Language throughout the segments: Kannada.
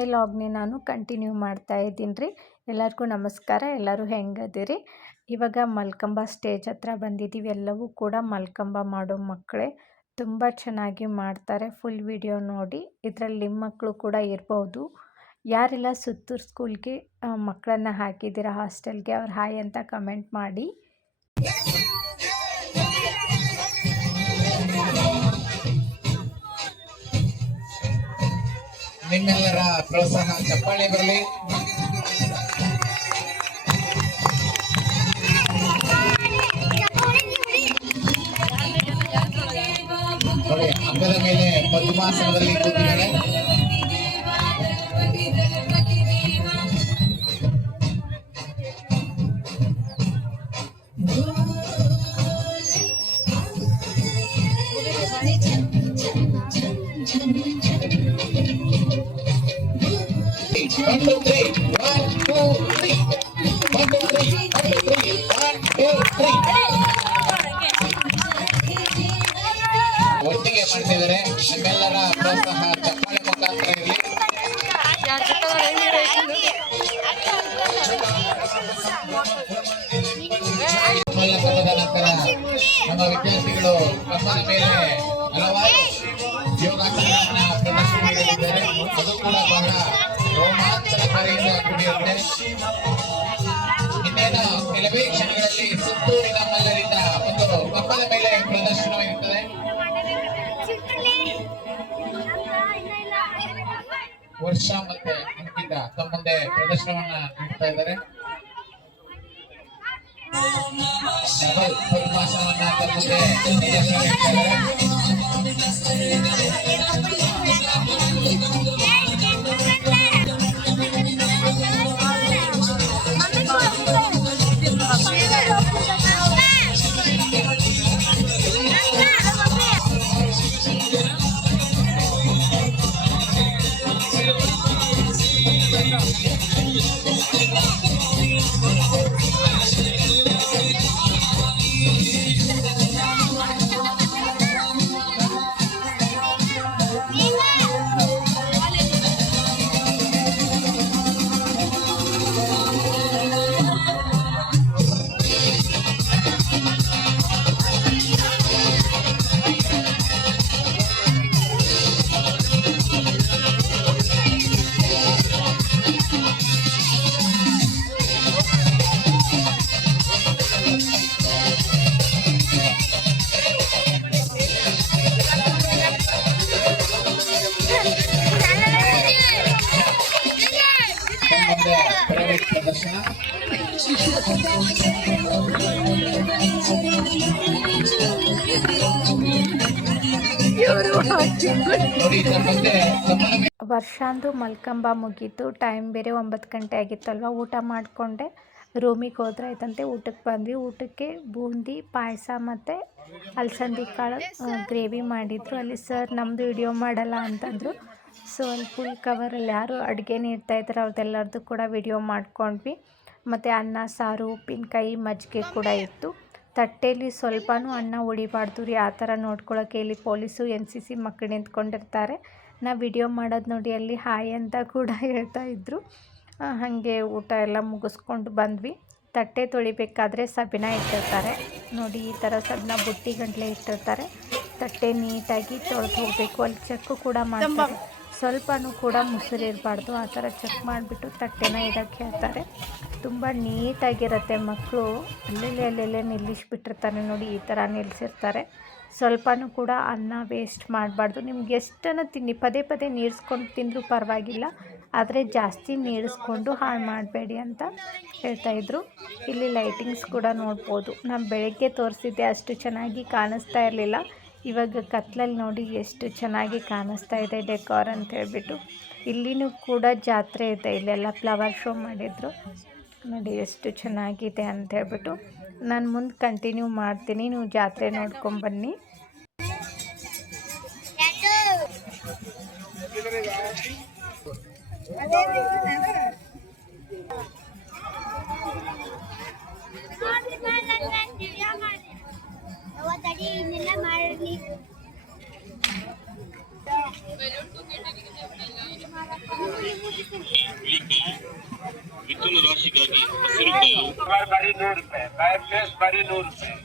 ನಿನ್ನೆ ಲಾಗ್ನೇ ನಾನು ಕಂಟಿನ್ಯೂ ಮಾಡ್ತಾ ಇದ್ದೀನಿ ರೀ. ಎಲ್ಲರಿಗೂ ನಮಸ್ಕಾರ. ಎಲ್ಲರೂ ಹೆಂಗದಿರಿ? ಇವಾಗ ಮಲ್ಕಂಬ ಸ್ಟೇಜ್ ಹತ್ರ ಬಂದಿದ್ದೀವಿ. ಎಲ್ಲವೂ ಕೂಡ ಮಲ್ಕಂಬ ಮಾಡೋ ಮಕ್ಕಳೇ, ತುಂಬ ಚೆನ್ನಾಗಿ ಮಾಡ್ತಾರೆ. ಫುಲ್ ವಿಡಿಯೋ ನೋಡಿ. ಇದರಲ್ಲಿ ನಿಮ್ಮ ಮಕ್ಕಳು ಕೂಡ ಇರ್ಬೋದು. ಯಾರೆಲ್ಲ ಸುತ್ತೂರು ಸ್ಕೂಲ್ಗೆ ಮಕ್ಕಳನ್ನು ಹಾಕಿದ್ದೀರಾ ಹಾಸ್ಟೆಲ್ಗೆ, ಅವ್ರು ಹಾಯ್ ಅಂತ ಕಮೆಂಟ್ ಮಾಡಿ. ನಿಮ್ಮೆಲ್ಲರ ಪ್ರೋತ್ಸಾಹ ಚಪ್ಪಾಳೆ ಬರಲಿ. ನೋಡಿ, ಹಗ್ಗದ ಮೇಲೆ ಪದ್ಮಾಸನದಲ್ಲಿ ಕೂತಿದ್ದಾರೆ. ಒಟ್ಟಿಗೆ ಮಾಡ್ತಿದ್ದಾರೆ. ನಿಮ್ಮೆಲ್ಲರ ಪ್ರೋತ್ಸಾಹ ಚಪ್ಪಾಳೆ ಮುಖಾಂತರ ಇರಲಿ. ತದನಂತರ ನಮ್ಮ ವಿದ್ಯಾರ್ಥಿಗಳು ಕಪ್ಪದ ಮೇಲೆ ಹಲವಾರು ಯೋಗಾಸನಗಳನ್ನು ಪ್ರದರ್ಶನ ಮಾಡಿದ್ದಾರೆ. ಅದು ಕೂಡ ಬಹಳ ರೋಮಾಂಚನಕಾರಿಯಿಂದ ಕೂಡಿರುತ್ತೆ. ಇನ್ನೇನು ಕೆಲವೇ ಕ್ಷಣಗಳಲ್ಲಿ ಸುತ್ತೂರಿನ ಮಲ್ಲರಿಂದ ಒಂದು ಕಪ್ಪದ ಮೇಲೆ ಪ್ರದರ್ಶನವಿರುತ್ತದೆ. ವರ್ಷ ಮತ್ತೆ ಅಂಕಿತ ತಮ್ಮ ಮುಂದೆ ಪ್ರದರ್ಶನವನ್ನ ನೀಡ್ತಾ ಇದ್ದಾರೆ. ಡಬಲ್ ಪದ್ಮಾಸನವನ್ನ ತಮ್ಮ ಮುಂದೆ ಪ್ರದರ್ಶನ ನೀಡ್ತಾ ಇದ್ದಾರೆ. ಪ್ರದರ್ಶನ ವರ್ಷಾಂದು ಮಲ್ಕಂಬ ಮುಗೀತು. ಟೈಮ್ ಬೇರೆ 9 ಗಂಟೆ ಆಗಿತ್ತಲ್ವ. ಊಟ ಮಾಡಿಕೊಂಡೆ ರೂಮಿಗೆ ಹೋದ್ರಾಯ್ತಂತೆ. ಊಟಕ್ಕೆ ಬಂದ್ವಿ. ಊಟಕ್ಕೆ ಬೂಂದಿ ಪಾಯಸ ಮತ್ತು ಅಲಸಂದಿ ಕಾಳು ಗ್ರೇವಿ ಮಾಡಿದರು. ಅಲ್ಲಿ ಸರ್ ನಮ್ಮದು ವಿಡಿಯೋ ಮಾಡಲ್ಲ ಅಂತಂದರು. ಸೊ ಅಲ್ಲಿ ಫುಲ್ ಕವರಲ್ಲಿ ಯಾರು ಅಡುಗೆ ನೀಡ್ತಾಯಿದ್ದಾರೆ ಅವ್ರದ್ದೆಲ್ಲರದ್ದು ಕೂಡ ವಿಡಿಯೋ ಮಾಡ್ಕೊಂಡ್ವಿ. ಮತ್ತು ಅನ್ನ ಸಾರು ಉಪ್ಪಿನಕಾಯಿ ಮಜ್ಜಿಗೆ ಕೂಡ ಇತ್ತು. ತಟ್ಟೆಯಲ್ಲಿ ಸ್ವಲ್ಪನೂ ಅನ್ನ ಉಳಿಬಾರ್ದು ರೀ. ಆ ಥರ ನೋಡ್ಕೊಳ್ಳೋಕೆ ಇಲ್ಲಿ ಪೊಲೀಸು NCC ಮಕ್ಕಳು ನಿಂತ್ಕೊಂಡಿರ್ತಾರೆ. ನಾವು ವಿಡಿಯೋ ಮಾಡೋದು ನೋಡಿ ಅಲ್ಲಿ ಹಾಯ್ ಅಂತ ಕೂಡ ಹೇಳ್ತಾಯಿದ್ರು. ಹಾಗೆ ಊಟ ಎಲ್ಲ ಮುಗಿಸ್ಕೊಂಡು ಬಂದ್ವಿ. ತಟ್ಟೆ ತೊಳಿಬೇಕಾದ್ರೆ ಸಬೀನ ಇಟ್ಟಿರ್ತಾರೆ ನೋಡಿ. ಈ ಥರ ಸಬೀನ ಬುಟ್ಟಿ ಗಂಟಲೆ ಇಟ್ಟಿರ್ತಾರೆ. ತಟ್ಟೆ ನೀಟಾಗಿ ತೊಳೆದು ಹೋಗಬೇಕು. ಅಲ್ಲಿ ಚೆಕ್ಕು ಕೂಡ ಮಾಡ್ತಾರೆ. ಸ್ವಲ್ಪನೂ ಕೂಡ ಮುಸುರಿರಬಾರ್ದು. ಆ ಥರ ಚೆಕ್ ಮಾಡಿಬಿಟ್ಟು ತಟ್ಟೆನ ಇಡೋಕ್ಕೆ ಹೇಳ್ತಾರೆ. ತುಂಬ ನೀಟಾಗಿರುತ್ತೆ. ಮಕ್ಕಳು ಅಲ್ಲೆಲ್ಲೇ ನಿಲ್ಲಿಸ್ಬಿಟ್ಟಿರ್ತಾರೆ ನೋಡಿ. ಈ ಥರ ನಿಲ್ಲಿಸಿರ್ತಾರೆ. ಸ್ವಲ್ಪನೂ ಕೂಡ ಅನ್ನ ವೇಸ್ಟ್ ಮಾಡಬಾರ್ದು. ನಿಮ್ಗೆ ಎಷ್ಟನ್ನು ತಿನ್ನಿ, ಪದೇ ಪದೇ ನೀರಿಸ್ಕೊಂಡು ತಿಂದರೂ ಪರವಾಗಿಲ್ಲ, ಆದರೆ ಜಾಸ್ತಿ ನೀರಿಸ್ಕೊಂಡು ಹಾಳು ಮಾಡಬೇಡಿ ಅಂತ ಹೇಳ್ತಾಯಿದ್ರು. ಇಲ್ಲಿ ಲೈಟಿಂಗ್ಸ್ ಕೂಡ ನೋಡ್ಬೋದು. ನಾನು ಬೆಳಗ್ಗೆ ತೋರಿಸಿದ್ದೆ ಅಷ್ಟು ಚೆನ್ನಾಗಿ ಕಾಣಿಸ್ತಾ ಇರಲಿಲ್ಲ. ಇವಾಗ ಕತ್ಲಲ್ಲಿ ನೋಡಿ ಎಷ್ಟು ಚೆನ್ನಾಗಿ ಕಾಣಿಸ್ತಾ ಇದೆ ಡೆಕೋರ್ ಅಂತ ಹೇಳ್ಬಿಟ್ಟು. ಇಲ್ಲಿನೂ ಕೂಡ ಜಾತ್ರೆ ಇದೆ. ಇಲ್ಲೆಲ್ಲ ಫ್ಲವರ್ ಶೋ ಮಾಡಿದರು ನೋಡಿ ಎಷ್ಟು ಚೆನ್ನಾಗಿದೆ ಅಂತ ಹೇಳ್ಬಿಟ್ಟು. ನಾನು ಮುಂದೆ ಕಂಟಿನ್ಯೂ ಮಾಡ್ತೀನಿ, ನೀವು ಜಾತ್ರೆ ನೋಡ್ಕೊಂಬನ್ನಿ. ಮಿಥುನ ರಾಶಿಗಾಗಿ ಹಸಿರು ಕಲ್ಲು ಬರೀ 100 ರೂಪಾಯಿ, ಫೈರ್ ಪ್ಲೇಸ್ ಬರೀ 100 ರೂಪಾಯಿ.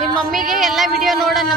ನಿಮ್ಮ ಮಮ್ಮಿಗೆ ಎಲ್ಲ ವಿಡಿಯೋ ನೋಡೋಣ.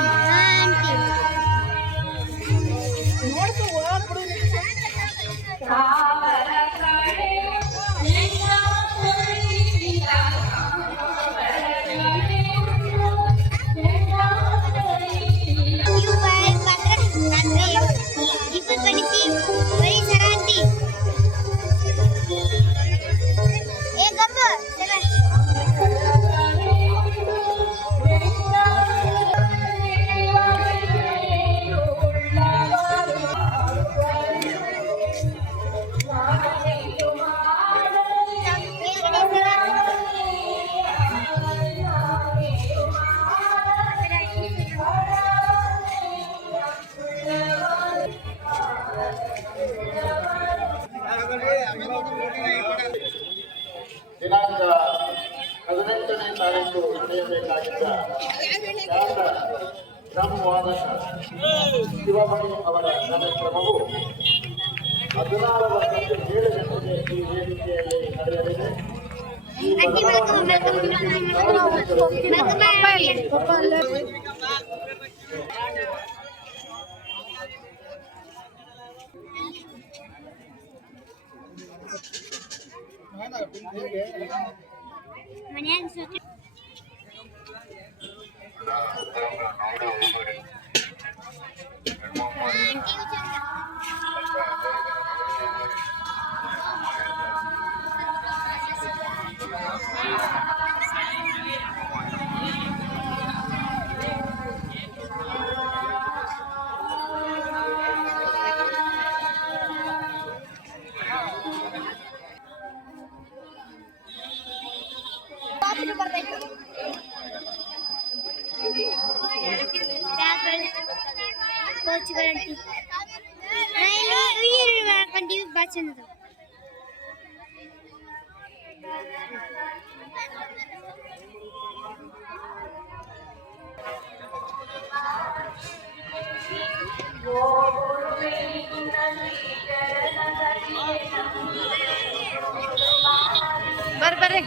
ದಿನಾಂಕ 18ನೇ ತಾರೀಕು ನಡೆಯಬೇಕಾಗಿದ್ದ ಗ್ರಾಮವಾದಕ ಶಿವಮಣಿ ಅವರ ಕಾರ್ಯಕ್ರಮವು 16 ಗಂಟೆ 7 ಗಂಟೆಗೆ ಈ ವೇದಿಕೆಯಲ್ಲಿ ನಡೆಯಲಿದೆ. ಈ ಬರ್ರಿ.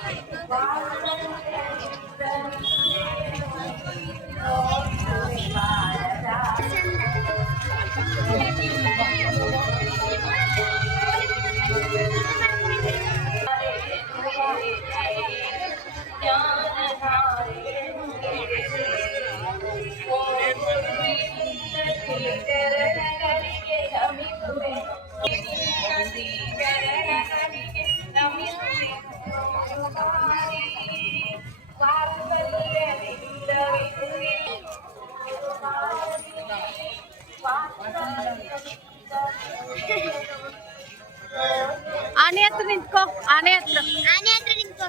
ಆನೆ ಹತ್ರ ನಿಂತ್ಕೋ. ಆನೆ ಹತ್ರ ನಿಂತ್ಕೋ.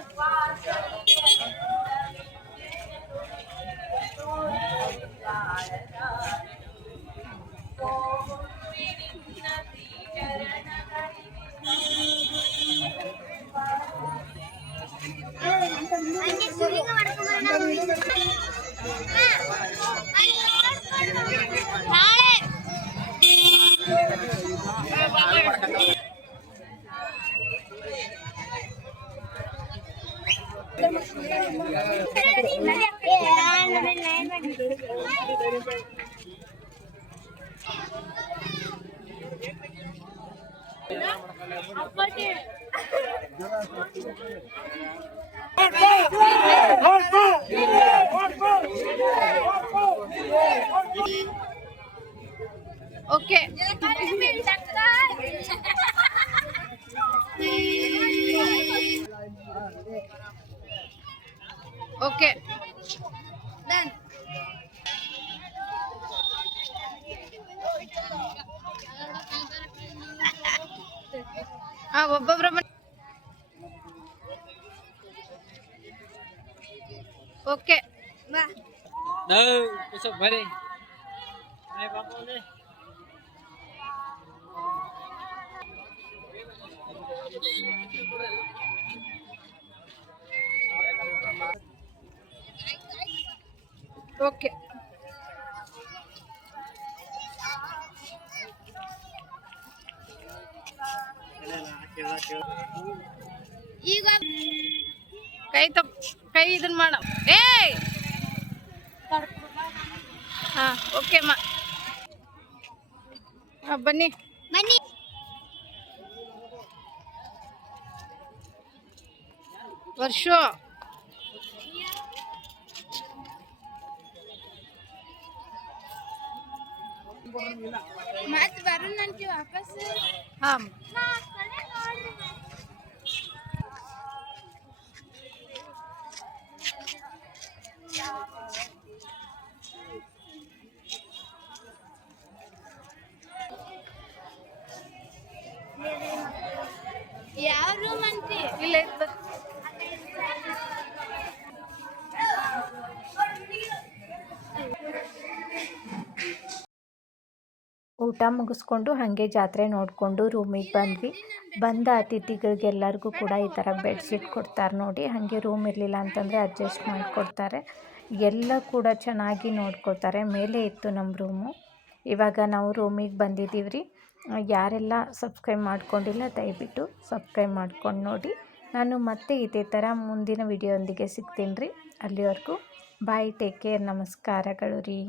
ಓಕೆ ಓಕೆ ಒಬ್ಬೊಬ್ರ ಓಕೆ ಬಾ ಬರೀ ಓಕೆ ಈಗ ಕೈ ಇದನ್ನ ಮಾಡ ಏಯ್ ಹಾ ಓಕೆ ಬನ್ನಿ ಬನ್ನಿ ವರ್ಷ ಮತ್ತೆ ಬರೋಣ ವಾಪಸ್ ಹಾ ಯಾವ ರೂಮ್ ಅಂತಿ ಇಲ್ಲ ಊಟ ಮುಗಿಸ್ಕೊಂಡು ಹಾಗೆ ಜಾತ್ರೆ ನೋಡಿಕೊಂಡು ರೂಮಿಗೆ ಬಂದ್ವಿ. ಬಂದ ಅತಿಥಿಗಳಿಗೆಲ್ಲರಿಗೂ ಕೂಡ ಈ ಥರ ಬೆಡ್ಶೀಟ್ ಕೊಡ್ತಾರೆ ನೋಡಿ. ಹಾಗೆ ರೂಮ್ ಇರಲಿಲ್ಲ ಅಂತಂದರೆ ಅಡ್ಜಸ್ಟ್ ಮಾಡಿಕೊಡ್ತಾರೆ. ಎಲ್ಲ ಕೂಡ ಚೆನ್ನಾಗಿ ನೋಡ್ಕೊಳ್ತಾರೆ. ಮೇಲೆ ಇತ್ತು ನಮ್ಮ ರೂಮು. ಇವಾಗ ನಾವು ರೂಮಿಗೆ ಬಂದಿದ್ದೀವಿ ರೀ. ಯಾರೆಲ್ಲ ಸಬ್ಸ್ಕ್ರೈಬ್ ಮಾಡ್ಕೊಂಡಿಲ್ಲ ದಯವಿಟ್ಟು ಸಬ್ಸ್ಕ್ರೈಬ್ ಮಾಡ್ಕೊಂಡು ನೋಡಿ. ನಾನು ಮತ್ತೆ ಇದೇ ಥರ ಮುಂದಿನ ವಿಡಿಯೋ ಒಂದಿಗೆ ಸಿಗ್ತೀನಿ ರೀ. ಅಲ್ಲಿವರೆಗೂ ಬಾಯ್, ಟೇಕ್ ಕೇರ್, ನಮಸ್ಕಾರಗಳು ರೀ.